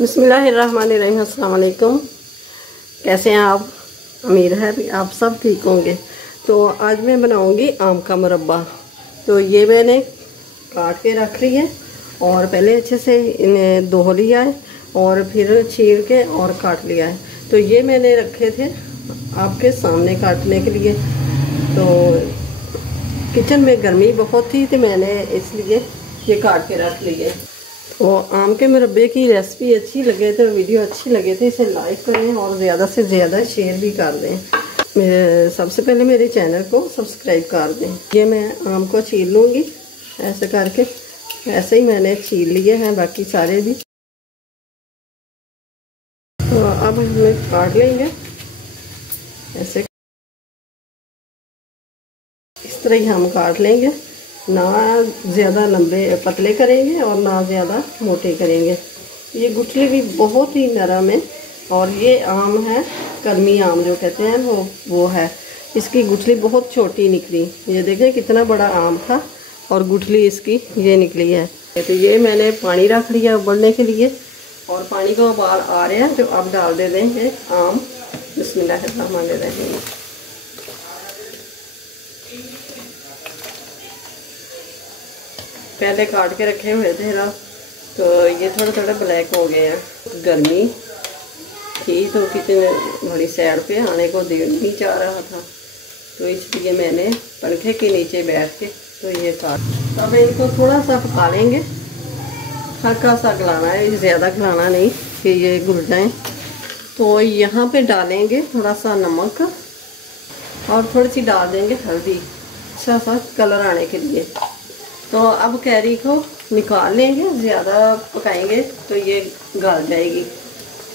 बिस्मिल्लाहिर्रहमानिर्रहीम। अस्सलाम वालेकुम। कैसे हैं आप? उम्मीद है भी आप सब ठीक होंगे। तो आज मैं बनाऊंगी आम का मुरब्बा। तो ये मैंने काट के रख ली है और पहले अच्छे से इन्हें धो लिया है और फिर छील के और काट लिया है। तो ये मैंने रखे थे आपके सामने काटने के लिए। तो किचन में गर्मी बहुत थी तो मैंने इसलिए ये काट के रख ली है। तो आम के मुरब्बे की रेसिपी अच्छी लगे तो वीडियो अच्छी लगे तो इसे लाइक करें और ज़्यादा से ज़्यादा शेयर भी कर दें। सबसे पहले मेरे चैनल को सब्सक्राइब कर दें। ये मैं आम को छील लूँगी ऐसे करके। ऐसे ही मैंने छील लिए हैं बाकी सारे भी। तो अब हमें काट लेंगे ऐसे, इस तरह ही हम काट लेंगे। ना ज़्यादा लंबे पतले करेंगे और ना ज़्यादा मोटे करेंगे। ये गुठली भी बहुत ही नरम है और ये आम है कलमी आम जो कहते हैं वो है। इसकी गुठली बहुत छोटी निकली। ये देखें कितना बड़ा आम था और गुठली इसकी ये निकली है। तो ये मैंने पानी रख लिया उबलने के लिए और पानी का उबाल आ रहा है। तो अब डाल दे देंगे आम। बिस्मिल्लाहिर्रहमानिर्रहीम। पहले काट के रखे हुए थे ना, तो ये थोड़ा थोड़ा ब्लैक हो गए हैं। गर्मी थी तो कितने बड़ी साइड पे आने को दिल नहीं चाह रहा था, तो इसलिए मैंने पंखे के नीचे बैठ के तो ये काट। अब इनको थोड़ा सा पका लेंगे। हल्का सा गलाना है, ज़्यादा गलाना नहीं कि ये घुल जाएं। तो यहाँ पे डालेंगे थोड़ा सा नमक और थोड़ी सी डाल देंगे हल्दी, अच्छा सा कलर आने के लिए। तो अब कैरी को निकाल लेंगे। ज़्यादा पकाएंगे तो ये गल जाएगी।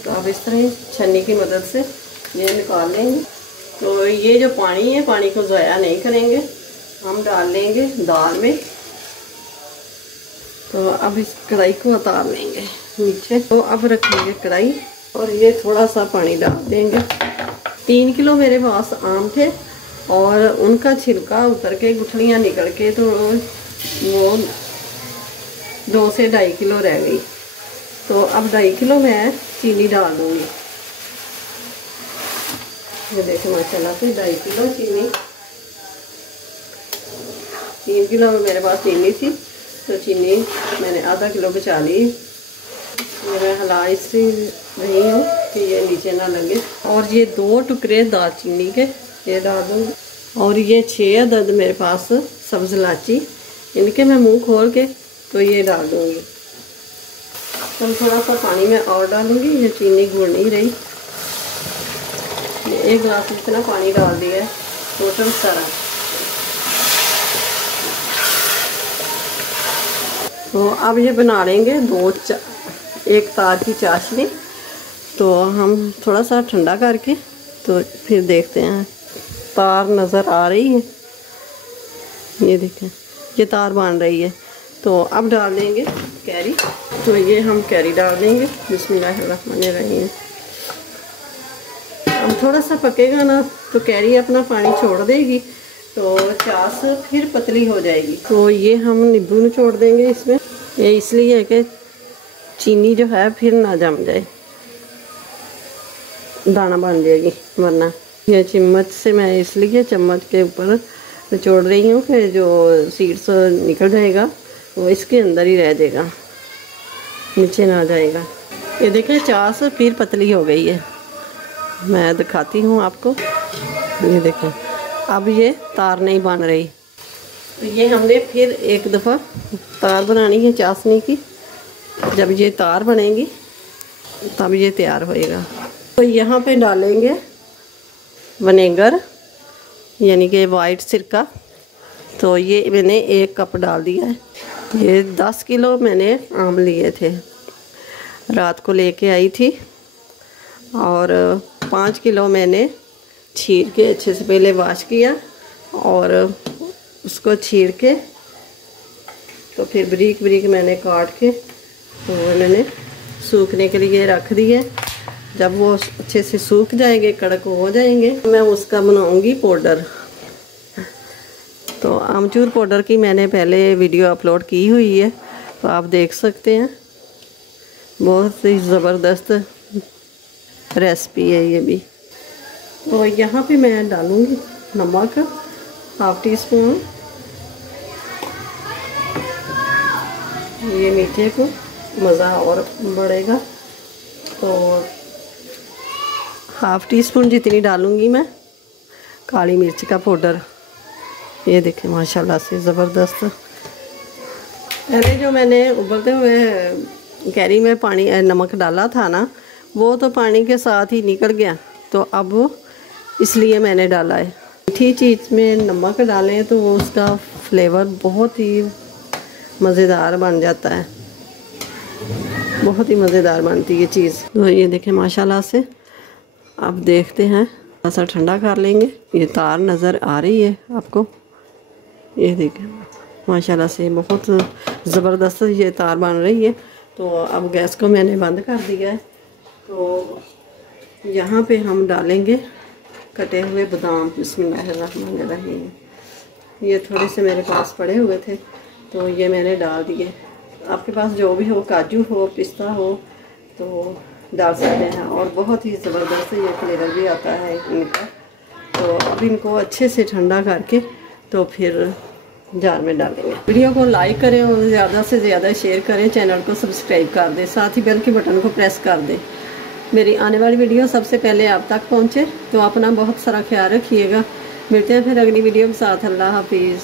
तो अब इस तरह छन्नी की मदद से ये निकाल लेंगे। तो ये जो पानी है, पानी को ज़ाया नहीं करेंगे, हम डाल लेंगे दाल में। तो अब इस कढ़ाई को उतार लेंगे नीचे। तो अब रखेंगे कढ़ाई और ये थोड़ा सा पानी डाल देंगे। 3 किलो मेरे पास आम थे और उनका छिलका उतर के गुठलियाँ निकल के तो वो 2 से 2.5 किलो रह गई। तो अब 2.5 किलो मैं चीनी डाल दूँगी। ये देखें माशाल्लाह से 2.5 किलो चीनी। 3 किलो में मेरे पास चीनी थी तो चीनी मैंने आधा किलो बचा ली। ये मैं हिला इससे रही हूँ कि ये नीचे ना लगे। और ये 2 टुकड़े दालचीनी के ये डाल दूँगी और ये 6 अदद मेरे पास सब्ज़ इलायची, इनके मैं मुंह खोल के तो ये डाल दूँगी। तो थोड़ा सा पानी में और डालूँगी। ये चीनी घुल नहीं रही। ये 1 गिलास इतना पानी डाल दिया है टोटल सारा। तो अब ये बना लेंगे 1 तार की चाशनी। तो हम थोड़ा सा ठंडा करके तो फिर देखते हैं। तार नज़र आ रही है, ये देखें ये तार बन रही है। तो अब डाल देंगे कैरी। तो ये हम कैरी डाल देंगे। बिस्मिल्लाहिर्रहमानिर्रहीम। अब थोड़ा सा पकेगा ना तो कैरी अपना पानी छोड़ देगी तो चास फिर पतली हो जाएगी। तो ये हम नींबू निचोड़ देंगे इसमें। ये इसलिए है कि चीनी जो है फिर ना जम जाए, दाना बन जाएगी वरना। ये चम्मच से मैं इसलिए चम्मच के ऊपर निचोड़ रही हूँ कि जो सीड्स निकल जाएगा वो इसके अंदर ही रह जाएगा, नीचे ना जाएगा। ये देखें चास फिर पतली हो गई है। मैं दिखाती हूँ आपको। ये देखें अब ये तार नहीं बन रही। तो ये हमने फिर एक दफ़ा तार बनानी है चाशनी की। जब ये तार बनेगी तब ये तैयार होएगा। तो यहाँ पे डालेंगे विनेगर यानी कि वाइट सिरका। तो ये मैंने 1 कप डाल दिया है। ये 10 किलो मैंने आम लिए थे, रात को लेके आई थी। और 5 किलो मैंने छील के अच्छे से पहले वॉश किया और उसको छील के तो फिर बारीक बारीक मैंने काट के तो मैंने सूखने के लिए रख दिए। जब वो अच्छे से सूख जाएंगे, कड़क हो जाएंगे, मैं उसका बनाऊंगी पाउडर। तो आमचूर पाउडर की मैंने पहले वीडियो अपलोड की हुई है, तो आप देख सकते हैं। बहुत ही ज़बरदस्त रेसिपी है ये भी। और यहाँ पे मैं डालूँगी नमक 1/2 टीस्पून। ये मीठे को मज़ा और बढ़ेगा। तो 1/2 टीस्पून जितनी डालूँगी मैं काली मिर्च का पाउडर। ये देखें माशाल्लाह से ज़बरदस्त। पहले जो मैंने उबलते हुए कैरी में पानी नमक डाला था ना, वो तो पानी के साथ ही निकल गया, तो अब इसलिए मैंने डाला है। मीठी चीज़ में नमक डालें तो वो उसका फ्लेवर बहुत ही मज़ेदार बन जाता है, बहुत ही मज़ेदार बनती है चीज़। तो ये देखें माशाल्लाह से। अब देखते हैं, थोड़ा सा ठंडा कर लेंगे। ये तार नज़र आ रही है आपको, ये देखें माशाल्लाह से बहुत ज़बरदस्त ये तार बन रही है। तो अब गैस को मैंने बंद कर दिया है। तो यहाँ पे हम डालेंगे कटे हुए बादाम। बिस्मिल्लाहिर्रहमानिर्रहीम। ये थोड़े से मेरे पास पड़े हुए थे तो ये मैंने डाल दिए। आपके पास जो भी हो, काजू हो, पिस्ता हो, तो डाल सकते हैं। और बहुत ही ज़बरदस्त ये फ्लेवर भी आता है इनका। तो अब इनको अच्छे से ठंडा करके तो फिर जार में डालेंगे। वीडियो को लाइक करें और ज़्यादा से ज़्यादा शेयर करें। चैनल को सब्सक्राइब कर दें, साथ ही बेल के बटन को प्रेस कर दें। मेरी आने वाली वीडियो सबसे पहले आप तक पहुँचे। तो अपना बहुत सारा ख्याल रखिएगा। मिलते हैं फिर अगली वीडियो के साथ। अल्लाह हाफिज़।